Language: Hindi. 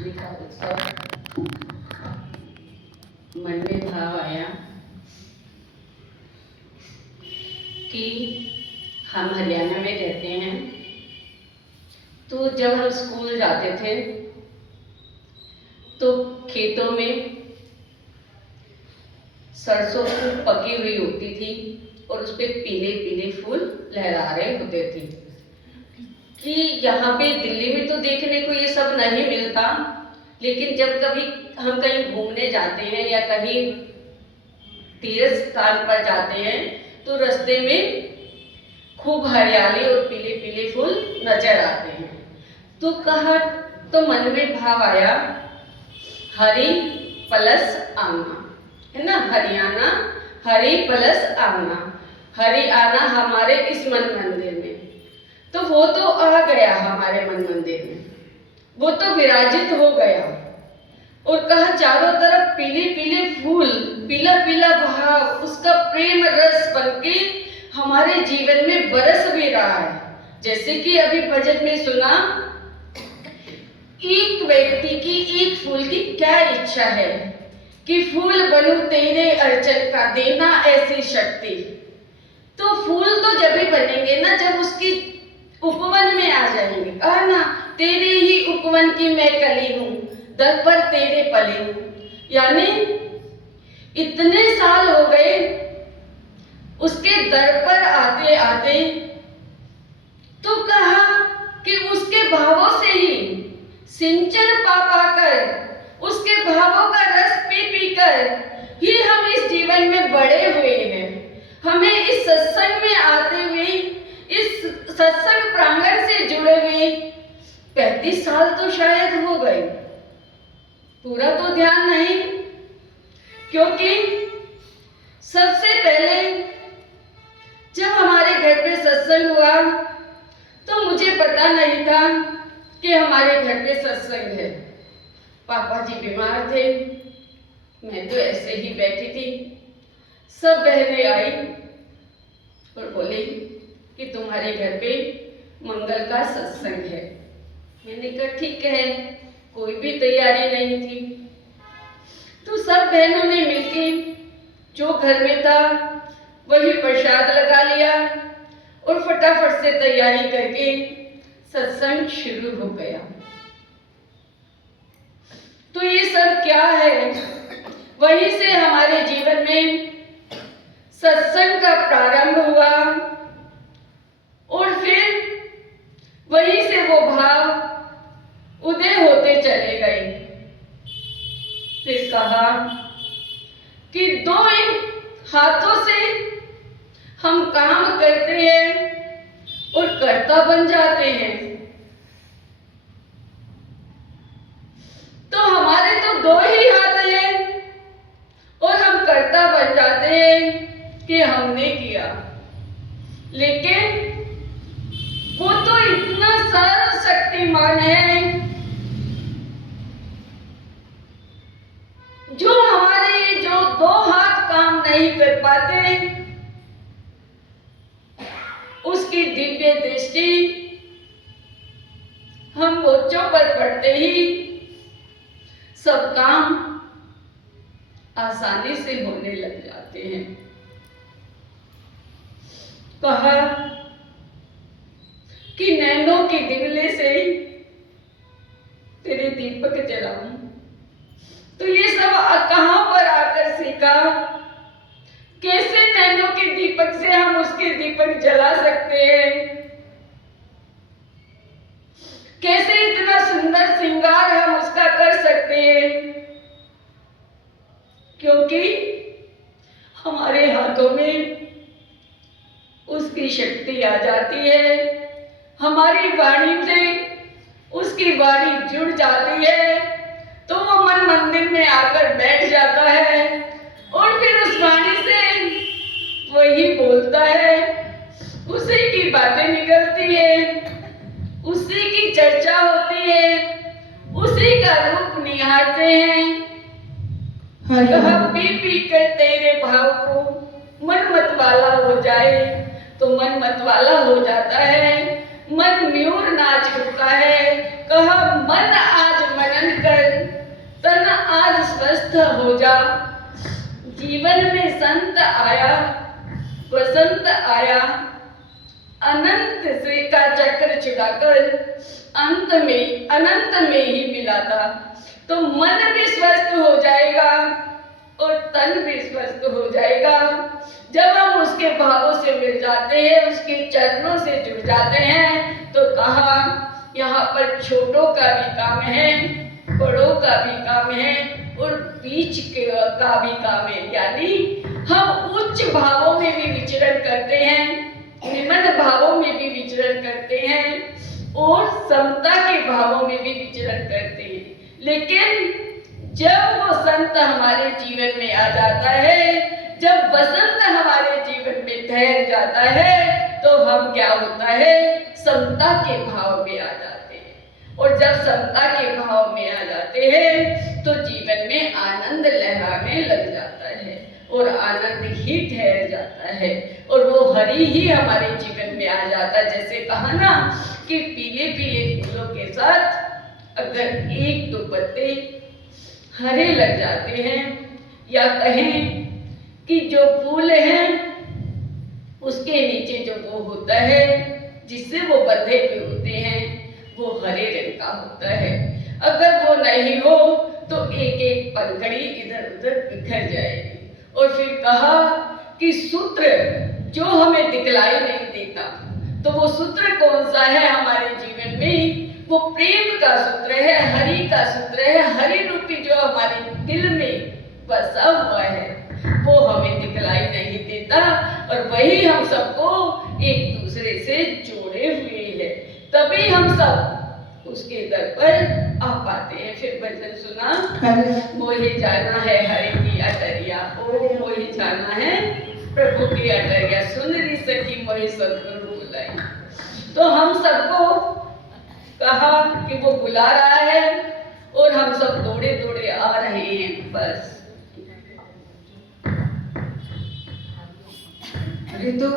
का उत्सव मन में भाव आया कि हम हरियाणा में रहते हैं, तो जब हम स्कूल जाते थे तो खेतों में सरसों खूब पकी हुई होती थी और उस पर पीले पीले फूल लहरा रहे होते थे कि यहाँ पे दिल्ली में तो देखने को ये सब नहीं मिलता, लेकिन जब कभी हम कहीं घूमने जाते हैं या कहीं तीर्थ स्थान पर जाते हैं तो रास्ते में खूब हरियाली और पीले पीले फूल नजर आते हैं। तो कहा, तो मन में भाव आया हरी प्लस आना, है ना, हरियाणा हरी प्लस आना, हरी आना हमारे इस मन मंदिर में। तो वो तो आ गया हमारे मन मंदिर में, वो तो विराजित हो गया और कहा चारों तरफ पीले पीले फूल, पीला पीला भाव, उसका प्रेम रस बनके हमारे जीवन में बरस भी रहा है। जैसे कि अभी भजन में सुना, एक व्यक्ति की एक फूल की क्या इच्छा है कि फूल बनूं तेरे अर्चन का, देना ऐसी शक्ति। तो फूल तो जब भी बनेंगे ना जब उसकी उपवन में आ जाएंगे। कहा ना, तेरे ही उपवन की मैं कली हूं, दर पर तेरे पली हूं। यानी इतने साल हो गए उसके दर पर आते आते, तो कहा कि उसके भावों से ही सिंचन पा पाकर, उसके भावों का रस पी पी कर ही हम इस जीवन में बड़े हुए हैं। हमें इस सत्संग में आते हुए, इस सत्संग प्रांगण से जुड़े हुए 35 साल तो शायद हो गए, पूरा तो ध्यान नहीं, क्योंकि सबसे पहले जब हमारे घर पे सत्संग हुआ तो मुझे पता नहीं था कि हमारे घर पे सत्संग है। पापा जी बीमार थे, मैं तो ऐसे ही बैठी थी, सब बहनें आई और बोली कि तुम्हारे घर पे मंगल का सत्संग है। मैंने कहा ठीक है, कोई भी तैयारी नहीं थी। तो सब बहनों ने मिलकर जो घर में था वही प्रसाद लगा लिया और फटाफट से तैयारी करके सत्संग शुरू हो गया। तो ये सब क्या है, वहीं से हमारे जीवन में सत्संग का प्रारंभ हुआ और फिर वहीं से वो भाव उदय होते चले गए। फिर कहा कि दो इन हाथों से हम काम करते हैं और कर्ता बन जाते हैं। तो हमारे तो दो ही हाथ हैं और हम कर्ता बन जाते हैं कि हमने किया, लेकिन वो तो इतना सर्वशक्तिमान है जो हमारे ये जो दो हाथ काम नहीं कर पाते, उसकी दिव्य दृष्टि हम बच्चों पर पड़ते ही सब काम आसानी से होने लग जाते हैं। कहा कि नैनों की दिवले से तेरे दीपक जलाऊं। तो ये सब कहां पर आकर सीखा, कैसे नैनों के दीपक से हम उसके दीपक जला सकते हैं, कैसे इतना सुंदर श्रृंगार हम उसका कर सकते हैं, क्योंकि हमारे हाथों में उसकी शक्ति आ जाती है, हमारी वाणी से उसकी वाणी जुड़ जाती है, तो वो मन मंदिर में आकर बैठ जाता है और फिर उस वाणी से वही बोलता है, उसी की बातें निकलती है, उसी की चर्चा होती है, उसी का रूप निहारते हैं। कहा पी पी कर तेरे भाव को मन मत वाला हो जाए, तो मन मत वाला हो जाता है, मन म्यूर नाच उठता है। कहा मन आज मनन कर स्वस्थ हो जा। जीवन में संत आया, वसंत आया, अनंत से का चक्र छुड़ाकर अनंत में ही मिला था। तो मन भी स्वस्थ हो जाएगा और तन भी स्वस्थ हो जाएगा जब हम उसके भावों से मिल जाते हैं, उसके चरणों से जुड़ जाते हैं। तो कहा यहाँ पर छोटों का भी काम है, बड़ों का भी काम है और बीच का भी काम है। यानी हम उच्च भावों में भी विचरण करते हैं, निम्न भावों में भी विचरण करते हैं और समता के भावों में भी विचरण करते हैं। लेकिन जब वो संत हमारे जीवन में आ जाता है, जब बसंत हमारे जीवन में ठहर जाता है, तो हम क्या होता है, समता के भाव में आ जाते हैं। और जब समता के भाव में आ जाते हैं तो जीवन में आनंद लहराने लग जाता है और आनंद ही ठहर जाता है और वो हरि ही हमारे जीवन में आ जाता है। जैसे कहा ना कि पीले पीले फूलों के साथ अगर एक दो पत्ते हरे लग जाते हैं, या कहें कि जो फूल है उसके नीचे जो वो होता है जिससे वो बंधे हुए होते हैं, वो हरे रंग का होता है। अगर वो नहीं हो तो एक एक पंखड़ी इधर उधर बिखर जाएगी। और फिर कहा कि सूत्र जो हमें दिखलाई नहीं देता, तो वो सूत्र कौन सा है हमारे जीवन में? वो प्रेम का सूत्र है, हरि का सूत्र है। हरि रूपी जो हमारे दिल में बसा हुआ है वो हमें दिखलाई नहीं देता और वही हम सबको एक दूसरे से जोड़े हुए है। तभी हम सब उसके दर पर आ पाते हैं। फिर भजन सुना, मोहे जाना है हरि की अटरिया, ओ मोहे जाना है प्रभु की अटरिया, सुन रही सखी मोहे सदगुरु बुलाई। तो हम सबको कहा कि वो बुला रहा है और हम सब दौड़े दौड़े आ रहे हैं। बस ऋतु